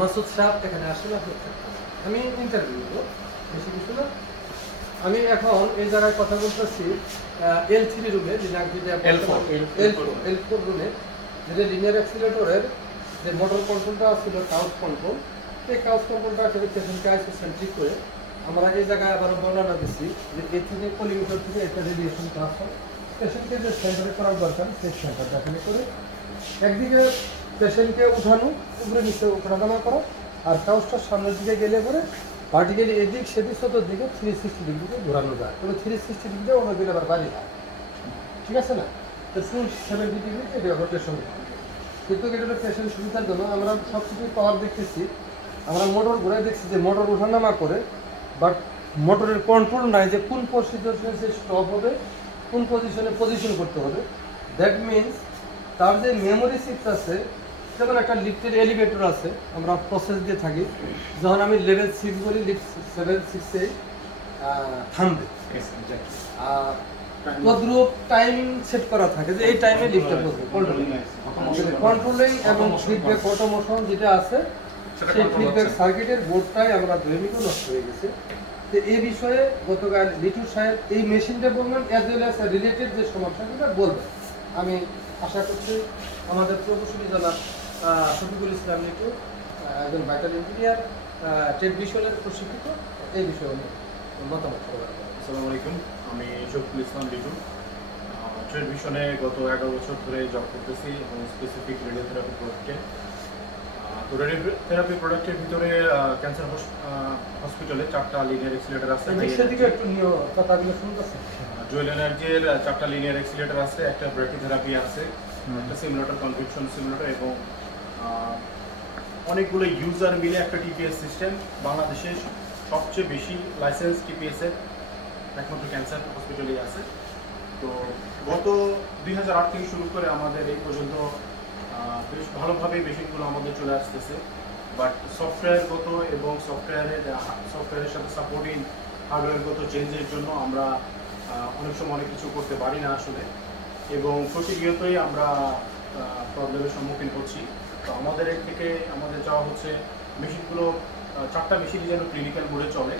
মাসুদ সাহেব এখানে আসলে আমি ইন্টারভিউ দেবো, বেশি কিছু না। আমি এখন এই জায়গায় কথা বলতেছি L3 রুমে, L4 রুমে যেটা লিনিয়ার অ্যাক্সিলারেটরের যে মোটর কন্ট্রোলটা ছিল কাউচ কন্ট্রোল, এই কাউচ কন্ট্রোলটা আসলে পেশেন্টকে আইসোসেন্ট্রিক করে আমরা এই জায়গায় আবার বর্ণনা দিচ্ছি যে এ থেকে কলিমিটার থেকে একটা রেডিয়েশন পাস হয়, পেশেন্টকে যে সেন্টারে করার দরকার সেই সেন্টারটা এখানে করে একদিকে পেশেন্টকে উঠানো, উপরে নিচে ওঠানামা করা, আর কাউচটার সামনের দিকে গেলে পরে ভার্টিক্যালি এদিক সেদিক দিকে 360 ডিগ্রিতে ঘোরানো যায়, তবে 360 ডিগ্রিতে অন্য দিকে আবার বাড়ি যায়, ঠিক আছে না? তো ফুল 70 ডিগ্রি এটা রোটেশন। কিন্তু এটা পেশেন্ট সুবিধার জন্য আমরা সব কিছুই পাওয়ার দেখতেছি, আমরা মোটর ঘুরে দেখছি যে মোটর ওঠানামা করে, বাট মোটরের কন্ট্রোল নাই যে কোন পজিশনে সে স্টপ হবে, কোন পজিশন করতে হবে। দ্যাট মিনস তার যে মেমোরি চিপস আছে, যেমন একটা লিফটের এলিভেটর আছে, আমরা প্রসেস দিয়ে থাকি, যখন আমি লেভেল 6 বলি লিফট 7 6 এ থামবে, তদ্রূপ টাইমিং সেট করা থাকে যে এই টাইমে লিফটটা বসবে কন্ট্রোলিং এবং ফিডব্যাক অটোমেশন যেটা আছে সেই ফিডব্যাক সার্কিটের বোর্ডটাই আমরা ধরে নিতে নষ্ট হয়ে গেছে। তো এই বিষয়ে গতকাল লিটু সাহেব এই মেশিনটা বলবেন, অ্যাজ ওয়েল অ্যাজ রিলেটেড যে সমস্যাগুলো বলবেন। আমি আশা করছি আমাদের প্রকৌশলী জনাব শফিকুল ইসলাম লিটু, একজন ভাইটাল ইঞ্জিনিয়ার, ট্রেড ভিশনের প্রশিক্ষিত, এই বিষয়ে মতামত করবেন। আসসালামু আলাইকুম, আমি শফিকুল ইসলাম লিটু। ট্রেড ভিশনে গত 11 বছর ধরে জব করতেছি এবং স্পেসিফিক রেডিওথেরাপি প্রোডাক্টে। তো রেডিওথেরাপি প্রোডাক্টের ভিতরে ক্যান্সার হসপিটালে 4টা লিনিয়ার এক্সিলারেটর আছে। জুয়েল এনার্জির 4টা লিনিয়ার এক্সিলারেটর আছে, একটা ব্র্যাকিথেরাপি আছে, একটা সিমুলেটর, কনভিকশন সিমুলেটর এবং অনেকগুলো ইউজার মিলে একটা টিপিএস সিস্টেম। বাংলাদেশের সবচেয়ে বেশি লাইসেন্স টিপিএসের একমাত্র ক্যান্সার হসপিটালেই আছে। তো গত 2008 থেকে শুরু করে আমাদের এই পর্যন্ত বেশ ভালোভাবেই মেশিনগুলো আমাদের চলে আসতেছে, বাট সফটওয়্যারগত এবং সফটওয়্যারের সাথে সাপোর্টিং হার্ডওয়্যারগত চেঞ্জের জন্য আমরা অনেক সময় অনেক কিছু করতে পারি না আসলে, এবং প্রতিনিয়তই আমরা প্রবলেমের সম্মুখীন হচ্ছি। তো আমাদের এর থেকে আমাদের চাওয়া হচ্ছে মেশিনগুলো 4টা মেশিনই যেন ক্লিনিক্যাল মোডে চলে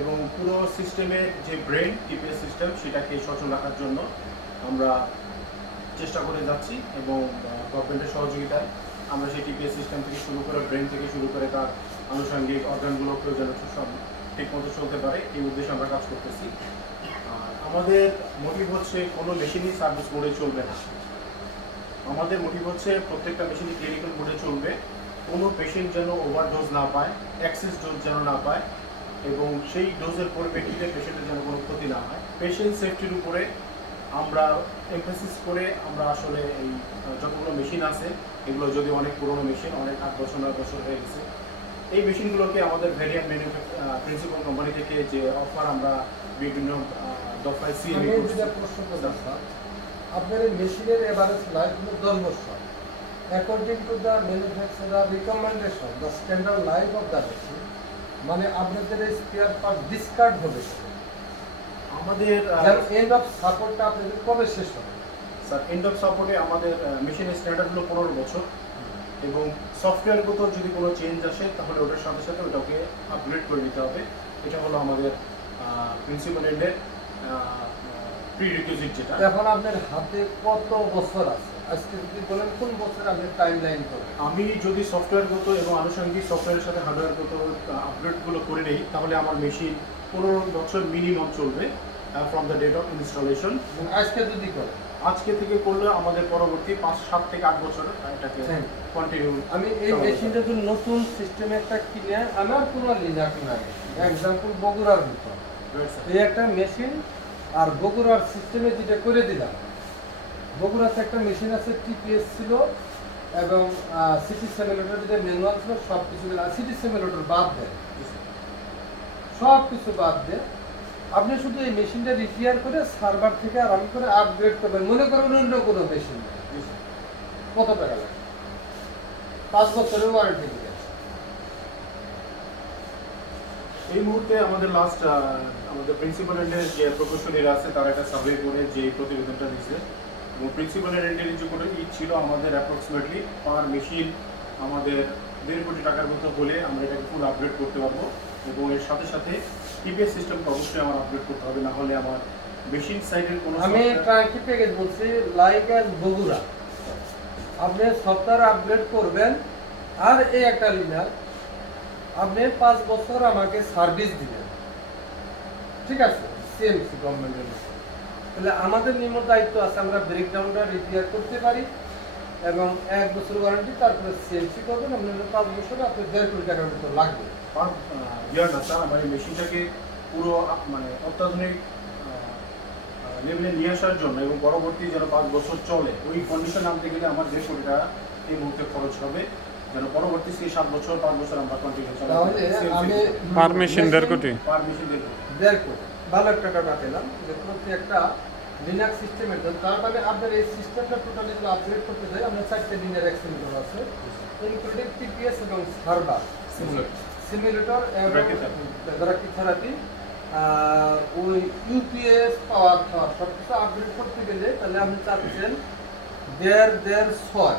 এবং পুরো সিস্টেমের যে ব্রেন টিপিএস সিস্টেম সেটাকে সচল রাখার জন্য আমরা চেষ্টা করে যাচ্ছি এবং গভর্নমেন্টের সহযোগিতায় আমরা সেই টিপিএস সিস্টেম থেকে শুরু করে ব্রেন থেকে শুরু করে তার আনুষঙ্গিক অর্গানগুলোকেও যেন সব ঠিকমতো চলতে পারে, এই উদ্দেশ্যে আমরা কাজ করতেছি। আর আমাদের মোটিভ হচ্ছে কোনো মেশিনই সার্ভিস মোডে চলবে না, আমাদের মোটিভ হচ্ছে প্রত্যেকটা মেশিনই ক্লিনিক্যাল মোডে চলবে, কোনো পেশেন্ট যেন ওভারডোজ না পায়, এক্সেস ডোজ যেন না পায় এবং সেই ডোজের পরিপ্রেক্ষিতে পেশেন্টের যেন কোনো ক্ষতি না হয়। পেশেন্ট সেফটির উপরে আমরা এমফাসিস করে আমরা আসলে এই যতগুলো মেশিন আছে এগুলো যদি অনেক পুরনো মেশিন, অনেক 8 বছর 9 বছর হয়ে গেছে, এই মেশিনগুলোকে আমাদের ভ্যারিয়ান্ট প্রিন্সিপাল কোম্পানি থেকে যে অফার আমরা বিভিন্ন দফায় সিএমএ প্রশ্ন করলাম স্যার, আপনার এই মেশিনের এভারেজ লাইফ হলো 10 বছর। According to the manufacturer recommendation, the standard life of the machine, মানে আপনাদের এই স্পেয়ার পার্ট ডিসকার্ড হবে, আমাদের এন্ড অফ সাপোর্টটা আপনাদের কবে শেষ হবে? স্যার, এন্ড অফ সাপোর্টে আমাদের মেশিনের স্ট্যান্ডার্ড হলো 15 বছর এবং সফটওয়্যারগত যদি কোনো চেঞ্জ আসে তাহলে ওটার সাথে সাথে ওটাকে আপগ্রেড করে নিতে হবে। এটা হলো আমাদের প্রিন্সিপাল এন্ডের প্রিরিকুইজিট যেটা। এখন আপনার হাতে কত বছর আছে? আজকে যদি বলেন কোন বছর আপনি টাইম লাইন করবেন? আমি যদি সফটওয়্যারগত এবং আনুষঙ্গিক সফটওয়্যারের সাথে হার্ডওয়্যারগত আপগ্রেডগুলো করে নেই তাহলে আমার মেশিন 15 বছর মিনিমাম চলবে from the date of installation. আজকে যদি করেন, আজকে থেকে করলে আমাদের পরবর্তী 7 থেকে 8 বছর এটাকে কন্টিনিউ। আমি এই মেশিনটা যদি নতুন সিস্টেমে একটা কিনে, আমার কোনো লিনাক নাই, এক্সাম্পল বগুড়ার ভিতর এই একটা মেশিন আর বগুড়ার সিস্টেমে যেটা করে দিলাম, বগুড়াতে একটা মেশিন আছে টিপিএস ছিল এবং সিটি সিমুলেটর যেটা ম্যানুয়াল ছিল, সব কিছু সিটি সিমুলেটর বাদ দেয়, সব কিছু বাদ দেয়, আপনি শুধু এই মেশিনটা রিপেয়ার করে সার্ভার থেকে আরাম করে আপগ্রেড করবেন, মনে করেন অন্য কোনো মেশিন, কত টাকা লাগে? 5 বছরের ওয়ারেন্টি দিবেন। এই মুহূর্তে আমাদের লাস্ট আমাদের প্রিন্সিপাল এন্ডের যে প্রকৌশলীরা আছে তারা একটা সার্ভে করে যে প্রতিবেদনটা দিয়েছে এবং প্রিন্সিপাল এন্ডের যে কোনো ছিল আমাদের অ্যাপ্রক্সিমেটলি পার মেশিন আমাদের দেড় কোটি টাকার মতো হলে আমরা এটাকে ফুল আপগ্রেড করতে পারবো এবং এর সাথে সাথে টিপিএস সিস্টেমটা অবশ্যই আমার আপগ্রেড করতে হবে, না হলে আমার মেশিন সাইডের কোনো আমি ট্রাঙ্কি প্যাকেজ বলছি লাইক অ্যাজ বগুড়া, আপনি সফটওয়্যার আপগ্রেড করবেন আর এই একটা লিনার আপনি 5 বছর আমাকে সার্ভিস দিবেন, ঠিক আছে, সিএমসি গভর্নমেন্টের মধ্যে। তাহলে আমাদের নিম্ন দায়িত্ব আছে আমরা ব্রেকডাউনটা রিপেয়ার করতে পারি এবং 1 বছর ওয়ারেন্টি, তারপরে সিএমসি করবেন, আপনার 5 বছরে আপনার 1.5 কোটি টাকার মতো লাগবে। ইয়ার না স্যার, আমার এই মেশিনটাকে পুরো মানে অত্যাধুনিক লেভেলে নিয়ে আসার জন্য এবং পরবর্তী যেন 5 বছর চলে ওই কন্ডিশন আনতে গেলে আমার 1.5 কোটি টাকা এই মুহূর্তে খরচ হবে, যেন পরবর্তী সেই 7 বছর 5 বছর আমরা কন্টিনিউ তাহলে আমি পার মেশিন 1.5 কোটি। পার মেশিন 1.5 কোটি ভালো একটা টাকা পেলাম যে প্রত্যেকটা লিনাক্স সিস্টেমের জন্য। তার মানে আপনার এই সিস্টেমটা টোটালি যদি আপগ্রেড করতে চাই, আমরা 4টে লিনিয়ার অ্যাক্সিলেটর আছে, ইনক্লুডিং টিপিএস এবং সার্ভার সিমুলেটর এবং ব্র্যাকিথেরাপি, ওই ইউপিএস পাওয়ার খাওয়ার সব কিছু আপগ্রেড করতে গেলে তাহলে আপনি চাচ্ছেন 1.5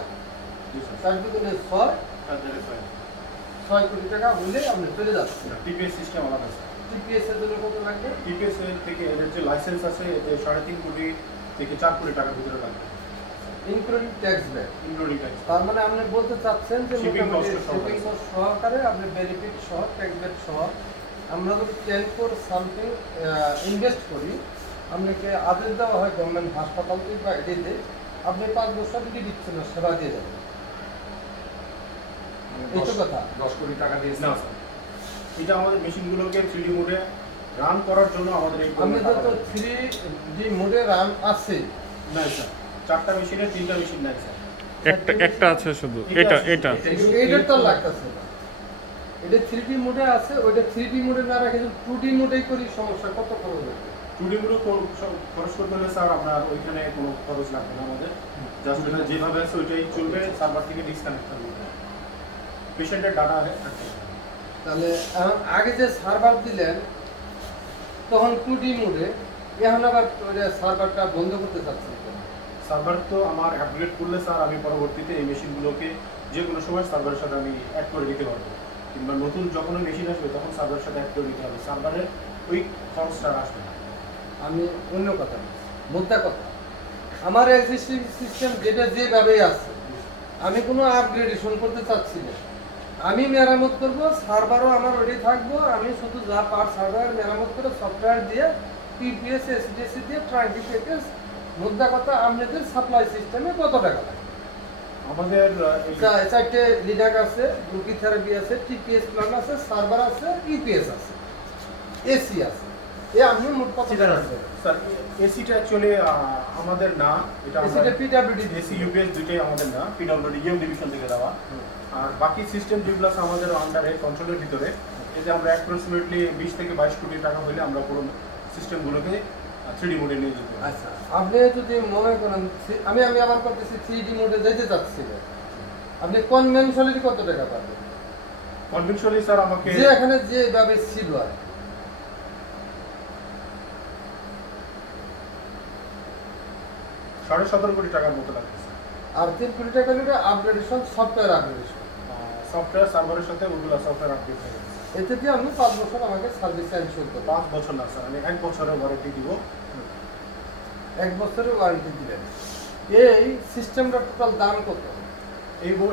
6 কোটি টাকা হলে আপনি চলে যাচ্ছেন। টিপিএস সিস্টেম আলাদা আছে। টিপিএস এর জন্য কত লাগবে? টিপিএস এর থেকে এর যে লাইসেন্স আছে এতে 3.5 কোটি থেকে 4 কোটি টাকার ভিতরে লাগবে, including tax back. Including tax. তার মানে আপনি বলতে চাচ্ছেন যে Shipping মোটামুটি cost সহ। শিপিং কস্ট সহকারে আপনি বেনিফিট সহ ট্যাক্স ব্যাক সহ আমরা যদি 10 ফর সামথিং ইনভেস্ট করি, আপনাকে আদেশ দেওয়া হয় গভর্নমেন্ট হাসপাতাল থেকে বা এডিতে, আপনি 5 বছর দিকে দিচ্ছেন না, সেবা দিয়ে যাবেন। এই তো কথা। 10 কোটি টাকা দিয়ে না স্যার, এটা আমাদের মেশিনগুলোকে 3D মোডে রান করার জন্য আমাদের এই আমি তো 3D মোডে রান আছে না স্যার, 4টা মেশিনে 3টা মেশিন নাই স্যার। একটা আছে শুধু, এটা এইটার তো লাগতেছে না। এটা 3D মোডে আছে, ওইটা 3D মোডে না রেখে যদি 2D মোডেই করি সমস্যা কত খরচ হবে? 2D মোডে খরচ করতে হলে স্যার আপনার ওইখানে কোনো খরচ লাগবে না আমাদের, জাস্ট এটা যেভাবে আছে ওইটাই চলবে, সার্ভার থেকে ডিসকানেক্ট হবে, পেশেন্টের ডাটা থাকবে। তাহলে আগে যে সার্ভার দিলেন তখন 2D মোডে, এখন আবার সার্ভারটা বন্ধ করতে চাচ্ছেন কেন? সার্ভার তো আমার আপগ্রেড করলে স্যার আমি পরবর্তীতে এই মেশিনগুলোকে যে কোনো সময় সার্ভারের সাথে আমি অ্যাড করে দিতে পারবো, কিংবা নতুন যখন মেশিন আসবে তখন সার্ভারের সাথে অ্যাড করে দিতে হবে, সার্ভারের ওই খরচটা আর আসবে না। আমি অন্য কথা বলছি, মুদ্রা কথা, আমার এক্সিস্টিং সিস্টেম যেটা যেভাবেই আছে, আমি কোনো আপগ্রেডেশন করতে চাচ্ছি না। আমি মেরামত করব, সার্ভারও আমার ওইটাই থাকবো, আমি শুধু যা পার সার্ভার মেরামত করে সফটওয়্যার দিয়ে পিপিএস এসডিএসি দিয়ে ট্রাঙ্কি প্যাকেজ। মুদ্রা কথা, আপনাদের সাপ্লাই সিস্টেমে কত টাকা লাগে? আমাদের এই 4টে লিনাক আছে, ব্রুকি থেরাপি আছে, টিপিএস প্ল্যান আছে, সার্ভার আছে, ইউপিএস আছে, এসি আছে, এ আপনি মোট কত টাকা আছে? স্যার এসিটা অ্যাকচুয়ালি আমাদের না, এটা এসিটা পিডব্লিউডি এসি ইউপিএস দুইটাই আমাদের না, পিডব্লিউডি ইএম ডিভিশন থেকে দেওয়া। আর বাকি সিস্টেম যেগুলো আছে আমাদের আন্ডারে কন্ট্রোলের ভিতরে, এতে আমরা অ্যাপ্রক্সিমেটলি 20 থেকে 22 কোটি টাকা হলে আমরা পুরো সিস্টেমগুলোকে 3D মোডে নিয়ে যেতে পারি। আচ্ছা, আপনি যদি মনে করেন আমি আবার করতেছি 3D মোডে যেতে চাচ্ছি না, আপনি কনভেনশনালি কত টাকা পাবেন? কনভেনশনালি স্যার আমাকে যে এখানে যেভাবে ছিল আর 17.5 কোটি টাকার মতো লাগতেছে। আর 3 কোটি টাকা নিবে আপগ্রেডেশন, সফটওয়্যার আপগ্রেডেশন। সফটওয়্যার সার্ভারের সাথে ওগুলো সফটওয়্যার আপডেট হয়ে গেছে। এতে কি আপনি 5 বছর আমাকে সার্ভিস এনশিওর করবেন? 5 বছর না স্যার, আমি 1 বছরের ওয়ারেন্টি দিব। 1 বছরের ওয়ারেন্টি দিবেন। এই সিস্টেমটার টোটাল দাম কত?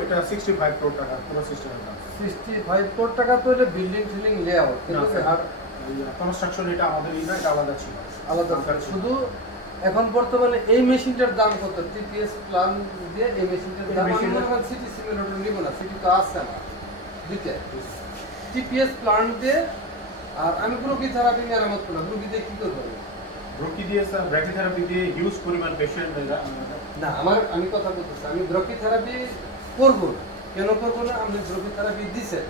এটা 65 কোটি টাকা পুরো সিস্টেমের দাম। 65 কোটি টাকা তো এটা বিল্ডিং ফিল্ডিং লেআউট, না কিন্তু স্যার, আর কনস্ট্রাকশন এটা আমাদের না, এটা আলাদা ছিল। আলাদা শুধু এখন বর্তমানে এই মেশিনটার দাম কত? টিপিএস প্ল্যান দিয়ে এই মেশিনটার দাম, আমি মনে হয় সিটি সিমিলার নিব না, সিটি তো আসছে না দিতে। টিপিএস প্ল্যান দিয়ে আর আমি ব্রুকি থেরাপি মেরামত করলাম, ব্রুকি দিয়ে কি করবো? ব্রোকি দিয়ে স্যার ব্র্যাকিথেরাপি দিয়ে হিউজ পরিমাণ পেশেন্ট না, আমি কথা বলতেছি, আমি ব্রুকি থেরাপি করবো না। কেন করবো না? আপনি ব্রুকি থেরাপি দিছেন,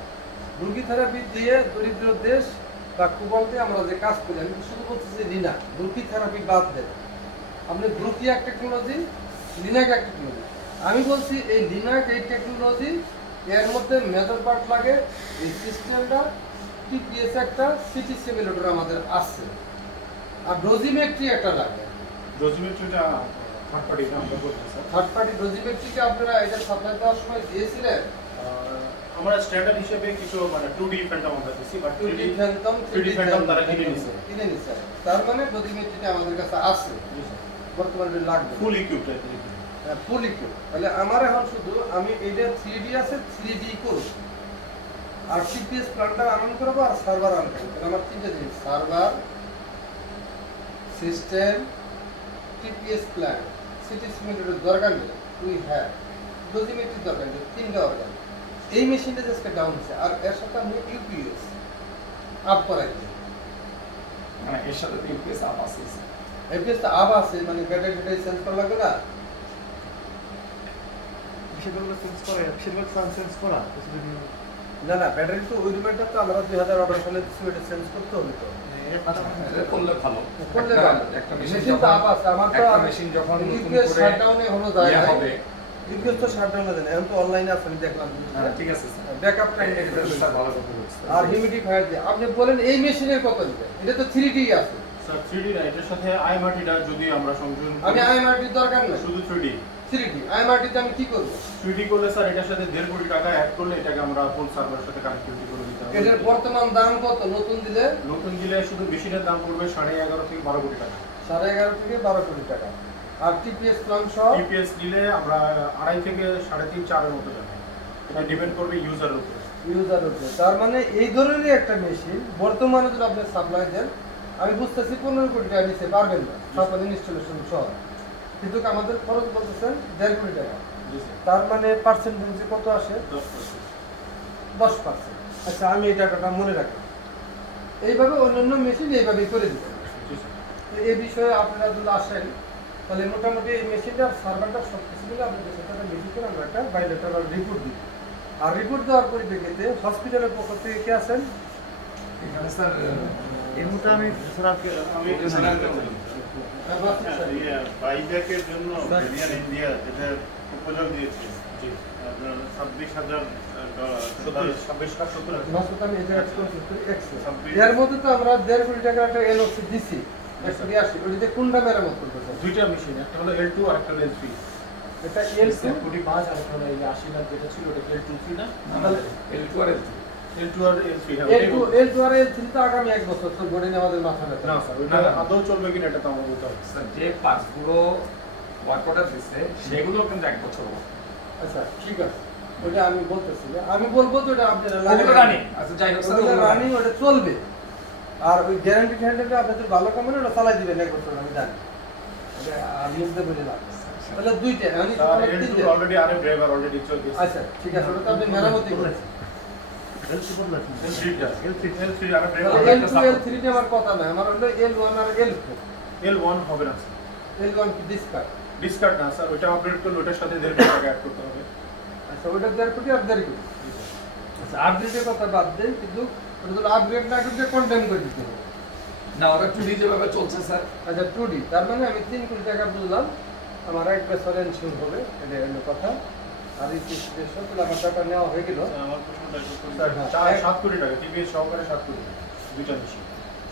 ব্রুকি থেরাপি দিয়ে দরিদ্র দেশ বা কুবলতে আমরা যে কাজ করি, আমি শুধু বলতেছি লিনা, ব্রুকি থেরাপি বাদ দেন। আপনি ব্রুকি এক টেকনোলজি, লিনাক এক টেকনোলজি। আমি বলছি এই লিনাক এই টেকনোলজি, এর মধ্যে মেজর পার্ট লাগে এই সিস্টেমটা, টিপিএস একটা, সিটি সিমিলেটর আমাদের আছে, আর ডোজিমেট্রি একটা লাগে। ডোজিমেট্রিটা থার্ড পার্টি না, আমরা করতে স্যার। থার্ড পার্টি ডোজিমেট্রিকে আপনারা এটা সাপ্লাই দেওয়ার সময় দিয়েছিলেন? আমরা স্ট্যান্ডার্ড হিসেবে কিছু মানে 2D ফ্যান্টম আমরা দিচ্ছি but 2D Phantom 3D Phantom তারা কিনে নিছে। কিনে নিছে। তার মানে গতিমিতিটা আমাদের কাছে আছে বর্তমানে লাগবে ফুল ইকুইপড ফুল ইকুইপ। তাহলে আমার এখন শুধু আমি এইটা 3D আছে 3D করব আর টিপিএস প্ল্যানটা আনন করব আর সার্ভার আনন করব। তাহলে আমার তিনটা জিনিস server system TPS plan city সিমেন্টের দরকার নেই উই হ্যাভ গতিমিতির দরকার নেই তিনটা অর্গান। এই মেশিনটা আজকে ডাউন হচ্ছে আর এর সাথে আমি ইউপিএস আপ করাই দিই। মানে এর সাথে তো ইউপিএস আপ আছে ইউপিএস তো আপ আছে মানে ব্যাটারি সেন্স করা লাগবে না। না না ব্যাটারি তো ওই রুমেরটা তো আমরা 2018 সালে ওইটা চেঞ্জ করতে হবে তো এটা করলে ভালো করলে একটা- ভালো। একটা মেশিন মেশিন তো আপ আছে আমার তো একটা মেশিন যখন নতুন ইউপিএস করে শাটডাউনে হলো যায় ইয়ে না। হবে ইউপিএস তো শাটডাউনে দেন এখন তো অনলাইনে আছে আমি দেখলাম। হ্যাঁ, ঠিক আছে স্যার ব্যাকআপ টাইম স্যার ভালো কথা বলছেন আর হিউমিডিফায়ার দিয়ে আপনি বলেন এই মেশিনের কত দিবেন? এটা তো 3D আছে। স্যার 3D না এটার সাথে আইএমআরটিটা যদি আমরা সংযোজন করি আমি আইএমআরটি দরকার নেই শুধু 3D 3D আইএমআরটি তে আমি কি করব? 3D করলে স্যার এটার সাথে 1.5 কোটি টাকা অ্যাড করলে এটাকে আমরা ফুল সার্ভারের সাথে কানেক্টিভিটি করে দিতে হবে। এটার বর্তমান দাম কত নতুন দিলে? নতুন দিলে শুধু মেশিনের দাম পড়বে 11.5 থেকে 12 কোটি টাকা। 11.5 থেকে 12 কোটি টাকা। আর টিপিএস প্ল্যান সহ টিপিএস দিলে আমরা 2.5 থেকে 3.5 4 এর মতো যাবে। এটা ডিপেন্ড করবে ইউজারের উপর। ইউজার হচ্ছে তার মানে এই ধরনের একটা মেশিন বর্তমানে যদি আপনি সাপ্লাই দেন আমি বুঝতেছি 15 কোটি টাকা নিচে পারবেন না সাপ্লাই ইনস্টলেশন সহ, কিন্তু আমাদের খরচ বলতেছেন 1.5 কোটি টাকা। জি স্যার তার মানে পার্সেন্টেজ কত আসে? 10%। 10%। আচ্ছা আমি এই টাকাটা মনে রাখি। এইভাবে অন্যান্য মেশিন এইভাবেই করে দিবেন। জি স্যার তো এই বিষয়ে আপনারা যদি আসেন তাহলে মোটামুটি এই মেশিনটা সার্ভারটা সব কিছু মিলে আপনাদের সাথে একটা মিটিং করে আমরা একটা বাইলেটারাল রিপোর্ট দিই। আর রিপোর্ট দেওয়ার পরিপ্রেক্ষিতে হসপিটালের পক্ষ থেকে কে আছেন? এখানে স্যার এই মুহূর্তে আমি আমি বাইব্যাকের জন্য স্যার। ইন্ডিয়ান ইন্ডিয়া যেটা প্রপোজাল দিয়েছে জি আপনার $26,000 26 লাখ 70 লাখ। হসপিটাল আমি এটা এক্সপ্লেন করি এক্সপ্লেন। 26 এর মধ্যে তো আমরা 1.5 কোটি টাকার একটা এলওসি দিছি 180 ওইটা কোনটা মেরামত করতেছে? দুইটা মেশিন একটা হলো L2 আর একটা হলো L3। এটা এল2 কোটি 5 আর একটা হলো এই 80 লাখ যেটা ছিল ওটা L2 না তাহলে L2 আর L3 L2 আর L3 হ্যাঁ এল2 এল2 আর এল3 তো আগামী 1 বছর তো গড়ে নিয়ে আমাদের মাথা ব্যথা। না স্যার ওটা আদৌ চলবে কিনা এটা তো আমার বলতে হবে। স্যার যে পার্টসগুলো ওয়ার্ক অর্ডার দিচ্ছে সেগুলো কিন্তু 1 বছর হবে আচ্ছা ঠিক আছে ওটা আমি বলতেছি যে আমি বলবো তো ওটা আপনারা ওগুলো রানিং আচ্ছা যাই হোক স্যার ওগুলো ওগুলো রানিং ওটা চলবে। আর ওই গ্যারান্টি ট্যারান্টিটা আপনাদের ভালো কোম্পানি ওটা চালাই দিবেন 1 বছর আমি জানি। ওটা আর মুখতে বলে না। তাহলে দুইটা আমি তো স্যার তিনটে। L2 অলরেডি আরে ড্রাইভার অলরেডি চলছে। আচ্ছা ঠিক আছে ওটা তো আপনি মেরামতি করেছেন। L3 আর তাহলে ড্রাইভার L2 L3 তে আমার কথা নাই আমার হলো L1 আর L4 L1 হবে না স্যার L1 কি ডিসকার্ড। ডিসকার্ড না স্যার ওটা আপডেট করলে ওটার সাথে 1.5 কোটি টাকা অ্যাড করতে হবে। আচ্ছা ওটা 1.5 কোটি আর 1.5 কোটি। আচ্ছা আপডেটের কথা বাদ দেন কিন্তু ওটা যদি আপগ্রেড না করতে কন্টেম করে দিতে হবে। না ওটা 2D যেভাবে চলছে স্যার আচ্ছা 2D তার মানে আমি 3 কোটি টাকা বুঝলাম আমার 1 বছর ইনস্যুর হবে এটা হলো কথা। আর এই সিচুয়েশন তাহলে আমার টাকা নেওয়া হয়ে গেল। আমার প্রশ্নটা একটু করি। স্যার 7 কোটি টাকা টিভিএস সহকারে 7 কোটি দুইটা মেশিন।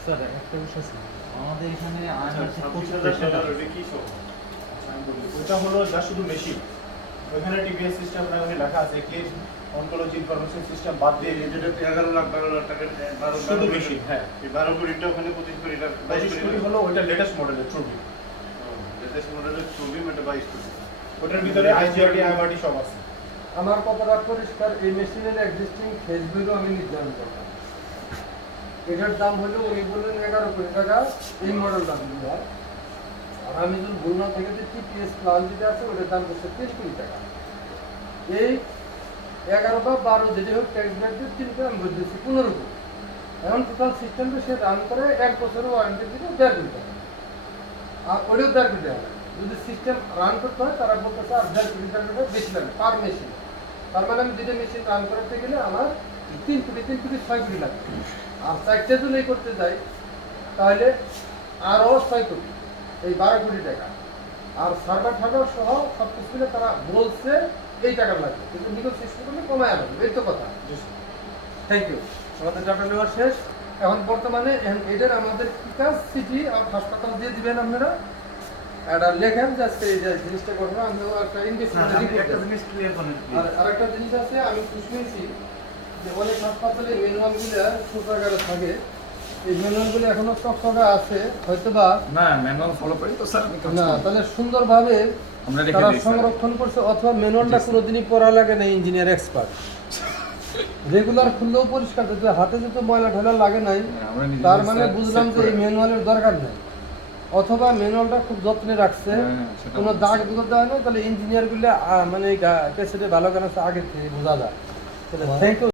স্যার একটা বিষয় ছিল আমাদের এখানে আচ্ছা, আইএমআরসি $26,000 এটা কি সহ? আচ্ছা আমি বলি ওটা হলো যা শুধু মেশিন ওখানে টিভিএস সিস্টেম ওখানে লেখা আছে ক্লিন অনকোলজি ইনফরমেশন সিস্টেম বাদ দিয়ে যেটা 11 লাখ 12 লাখ টাকার 12 শুধু মেশিন হ্যাঁ 12 কোটিটা ওখানে 25 কোটি টাকা 25 কোটি হলো ওইটা লেটেস্ট মডেলের ছবি লেটেস্ট মডেলের ছবি এটা 22 কোটি। ওটার ভিতরে আইজিআরটি আইএমআরটি সব আছে। আমার কথাটা পরিষ্কার এই মেশিনের এক্সিস্টিং ফেসগুলো আমি নির্ধারণ করলাম। এটার দাম হলো উনি বললেন 11 কোটি টাকা এই মডেলটা দিলে আর আমি যদি ভুল না থেকে যে টিপিএস প্লান যেটা আছে ওটার দাম হচ্ছে 3 কোটি টাকা। এই 11 বা 12 যেটা হোক ট্যাক্স ব্যাক দিয়ে 3 আমি বলতেছি 15 কোটি। এখন টোটাল সিস্টেমটা সে রান করে 1 বছরের ওয়ারেন্টি দিলে 1.5 কোটি টাকা আর ওটাও 1.5 কোটি টাকা। যদি সিস্টেম রান করতে হয় তারা বলতেছে আর 1.5 কোটি টাকা বেশি লাগবে পার মেশিন। তার মানে আমি দুটো মেশিন রান করাতে গেলে আমার 3 কোটি 6 কোটি লাগবে। আর 4টে যদি করতে যাই তাহলে আরও 6 কোটি এই 12 কোটি টাকা। আর সার্ভার ফার্ভার সহ সব কিছু মিলে তারা বলছে এই টাকা লাগবে কিন্তু নিগল সিস্টেম করলে কমায় আনবে এই তো কথা। থ্যাংক ইউ আমাদের ডাটা নেওয়া শেষ। এখন বর্তমানে এদের আমাদের কি কাজ সিটি আর হাসপাতাল দিয়ে দিবেন আপনারা একটা লেখেন যে আজকে এই যে জিনিসটা করবো আমি একটা ইনভেস্টমেন্ট রিপোর্ট একটা জিনিস ক্লিয়ার করেন আর আরেকটা জিনিস আছে আমি খুশি হয়েছি যে অনেক হাসপাতালে ম্যানুয়ালগুলো শৌচাগারে থাকে, এই ম্যানুয়ালগুলো এখনো চকচকা আছে হয়তো বা না ম্যানুয়াল ফলো করি তো স্যার আমি কাজ না, করি। তাহলে সুন্দরভাবে আমরা রেখে তারা দিই স্যার। সংরক্ষণ করছে, অথবা ম্যানুয়ালটা জি, স্যার। কোনোদিনই পড়া লাগে না ইঞ্জিনিয়ার এক্সপার্ট। রেগুলার খুললেও পরিষ্কার করতে হয়, হাতে যেহেতু ময়লা ঢেলা লাগে নাই, আমরা নিজেদের তার মানে স্যার বুঝলাম set যে করে এই ম্যানুয়ালের দরকার নেই, অথবা ম্যানুয়ালটা খুব যত্নে রাখছে, হ্যাঁ, সেটা কোনো বলছি। দাগ দুটো দেওয়া নেই, তাহলে ইঞ্জিনিয়ারগুলো মানে ক্যাসেটে ভালো কেন আছে আগে থেকে বোঝা যায়। Thank you.